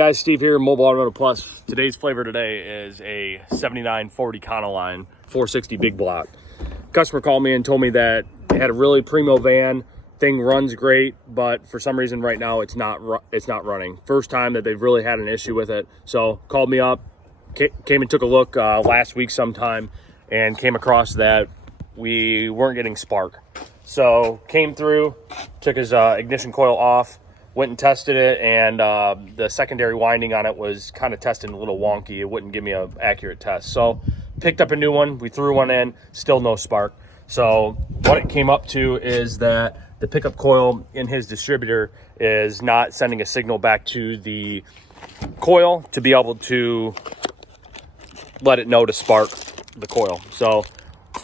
Guys, Steve here, Mobile Automotive Plus. Today's flavor today is a 79 Ford Econoline 460 big block. Customer called me and told me that they had a really primo van. Thing runs great, but for some reason right now it's not running. First time that they've really had an issue with it. So called me up, came and took a look last week sometime, and came across that we weren't getting spark. So came through, took his ignition coil off, went and tested it, and the secondary winding on it was kind of testing a little wonky. It wouldn't give me an accurate test. So picked up a new one, we threw one in, still no spark. So what it came up to is that the pickup coil in his distributor is not sending a signal back to the coil to be able to let it know to spark the coil. So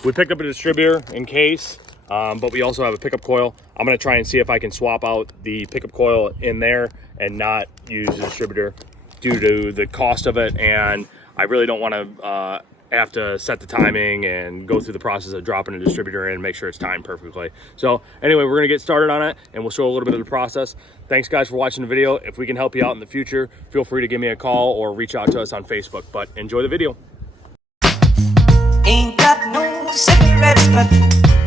we picked up a distributor in case, but we also have a pickup coil. I'm going to try and see if I can swap out the pickup coil in there and not use the distributor due to the cost of it. And I really don't want to have to set the timing and go through the process of dropping a distributor in and make sure it's timed perfectly. So anyway, we're going to get started on it and we'll show a little bit of the process. Thanks guys for watching the video. If we can help you out in the future, feel free to give me a call or reach out to us on Facebook, but enjoy the video. Ain't got no cigarettes, but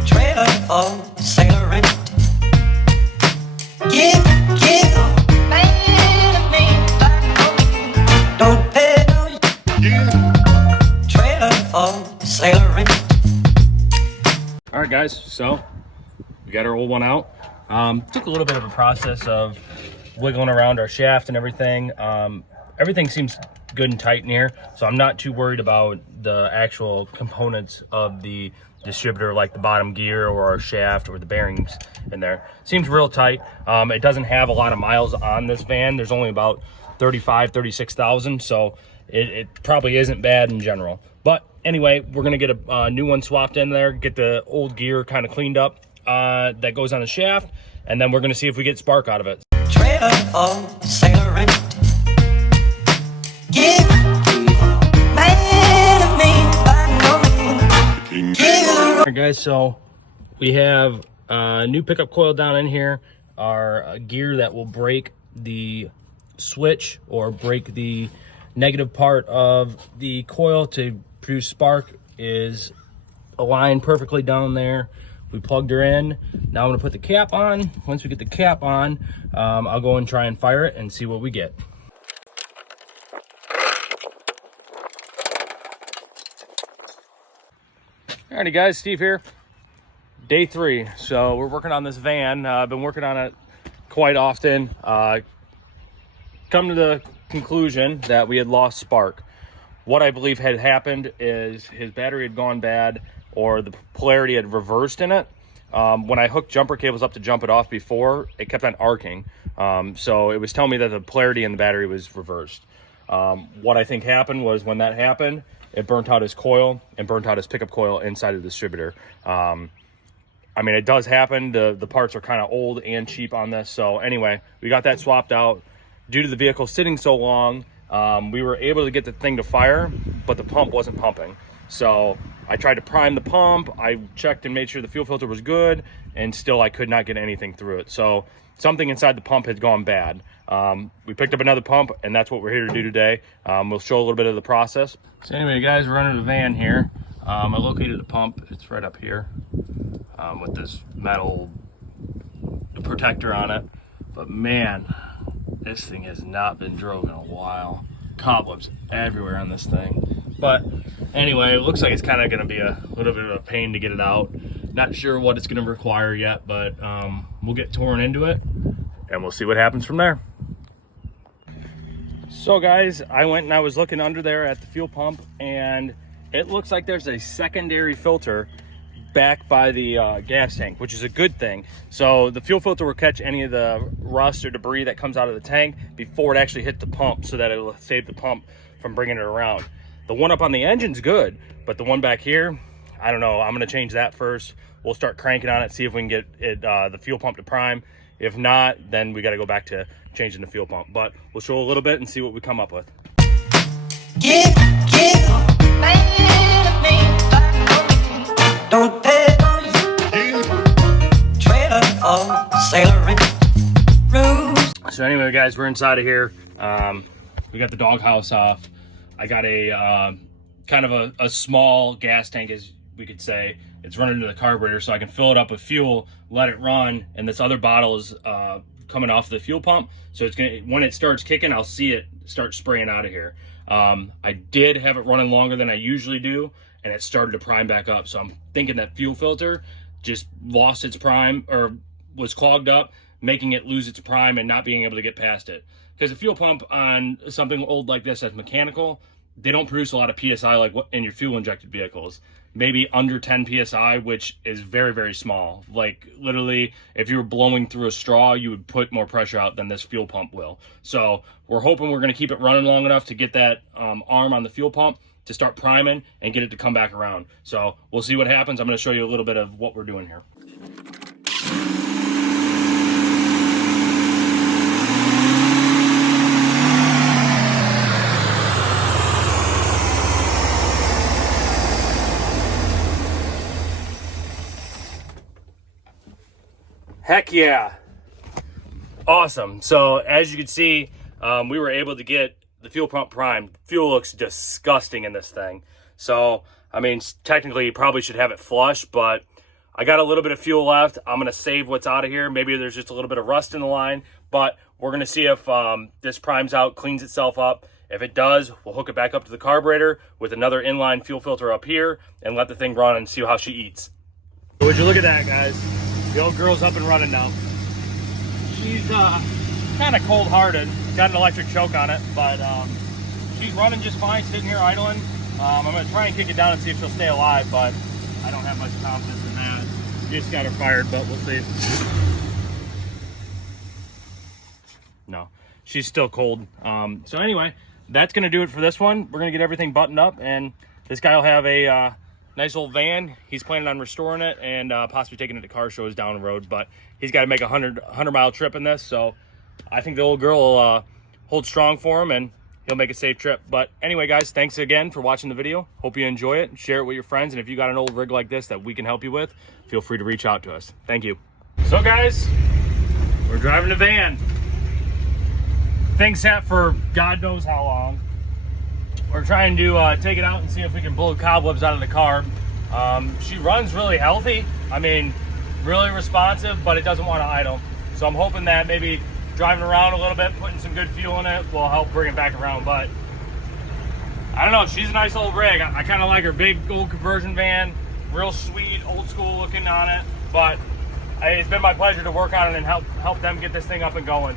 trailer for cigarette. Give, man, me, don't pay no trailer for cigarette. All right, guys, so we got our old one out. Took a little bit of a process of wiggling around our shaft and everything. Everything seems good and tight in here, so I'm not too worried about the actual components of the distributor, like the bottom gear or our shaft or the bearings in there. Seems real tight. It doesn't have a lot of miles on this van. There's only about 36,000, so it probably isn't bad in general. But anyway, we're gonna get a new one swapped in there, get the old gear kind of cleaned up that goes on the shaft, and then we're gonna see if we get spark out of it. Trailer for cigarette. Give, man, me, All right, guys, so we have a new pickup coil down in here. Our gear that will break the switch or break the negative part of the coil to produce spark is aligned perfectly down there. We plugged her in. Now I'm gonna put the cap on. Once we get the cap on, I'll go and try and fire it and see what we get. Alrighty guys, Steve here. Day 3. So we're working on this van. I've been working on it quite often. Come to the conclusion that we had lost spark. What I believe had happened is his battery had gone bad, or the polarity had reversed in it. When I hooked jumper cables up to jump it off before, it kept on arcing. So it was telling me that the polarity in the battery was reversed. What I think happened was when that happened, it burnt out his coil and burnt out his pickup coil inside the distributor. I mean, it does happen. The parts are kind of old and cheap on this. So anyway, we got that swapped out. Due to the vehicle sitting so long, we were able to get the thing to fire, but the pump wasn't pumping. So I tried to prime the pump. I checked and made sure the fuel filter was good, and still I could not get anything through it. So something inside the pump had gone bad. We picked up another pump, and that's what we're here to do today. We'll show a little bit of the process. So anyway, guys, we're under the van here. I located the pump. It's right up here with this metal protector on it. But man, this thing has not been drove in a while. Cobwebs everywhere on this thing. But anyway, it looks like it's kind of going to be a little bit of a pain to get it out. Not sure what it's going to require yet, but we'll get torn into it and we'll see what happens from there. So guys, I went and I was looking under there at the fuel pump, and it looks like there's a secondary filter back by the gas tank, which is a good thing. So the fuel filter will catch any of the rust or debris that comes out of the tank before it actually hit the pump, so that it'll save the pump from bringing it around. The one up on the engine's good, but the one back here, I don't know. I'm going to change that first. We'll start cranking on it, see if we can get it the fuel pump to prime. If not, then we got to go back to changing the fuel pump. But we'll show a little bit and see what we come up with. give, man, me, don't pay trailer for cigarette. So anyway, guys, we're inside of here. We got the doghouse off. I got a kind of a small gas tank, as we could say. It's running to the carburetor, so I can fill it up with fuel, let it run, and this other bottle is coming off the fuel pump. So it's gonna, when it starts kicking, I'll see it start spraying out of here. I did have it running longer than I usually do, and it started to prime back up. So I'm thinking that fuel filter just lost its prime, or was clogged up, making it lose its prime and not being able to get past it. Because a fuel pump on something old like this that's mechanical, they don't produce a lot of PSI like what in your fuel injected vehicles. Maybe under 10 PSI, which is very, very small. Like literally, if you were blowing through a straw, you would put more pressure out than this fuel pump will. So we're hoping we're gonna keep it running long enough to get that arm on the fuel pump to start priming and get it to come back around. So we'll see what happens. I'm gonna show you a little bit of what we're doing here. Heck yeah. Awesome. So as you can see, we were able to get the fuel pump primed. Fuel looks disgusting in this thing. So, I mean, technically you probably should have it flush, but I got a little bit of fuel left. I'm going to save what's out of here. Maybe there's just a little bit of rust in the line, but we're going to see if this primes out, cleans itself up. If it does, we'll hook it back up to the carburetor with another inline fuel filter up here and let the thing run and see how she eats. Would you look at that, guys? The old girl's up and running now. She's kind of cold-hearted. Got an electric choke on it, but she's running just fine, sitting here idling. I'm going to try and kick it down and see if she'll stay alive, but I don't have much confidence in that. Just got her fired, but we'll see. No, she's still cold. So anyway, that's going to do it for this one. We're going to get everything buttoned up, and this guy will have a nice old van. He's planning on restoring it and possibly taking it to car shows down the road, but he's got to make a 100-mile trip in this, so I think the old girl will hold strong for him and he'll make a safe trip. But anyway, guys, thanks again for watching the video. Hope you enjoy it. Share it with your friends, and if you got an old rig like this that we can help you with, feel free to reach out to us. Thank you. So guys, we're driving the van. Thing sat for God knows how long. We're trying to take it out and see if we can blow cobwebs out of the car. She runs really healthy. I mean, really responsive, but it doesn't want to idle. So I'm hoping that maybe driving around a little bit, putting some good fuel in it will help bring it back around. But I don't know, she's a nice old rig. I kind of like her big old conversion van, real sweet, old school looking on it. But it's been my pleasure to work on it and help them get this thing up and going.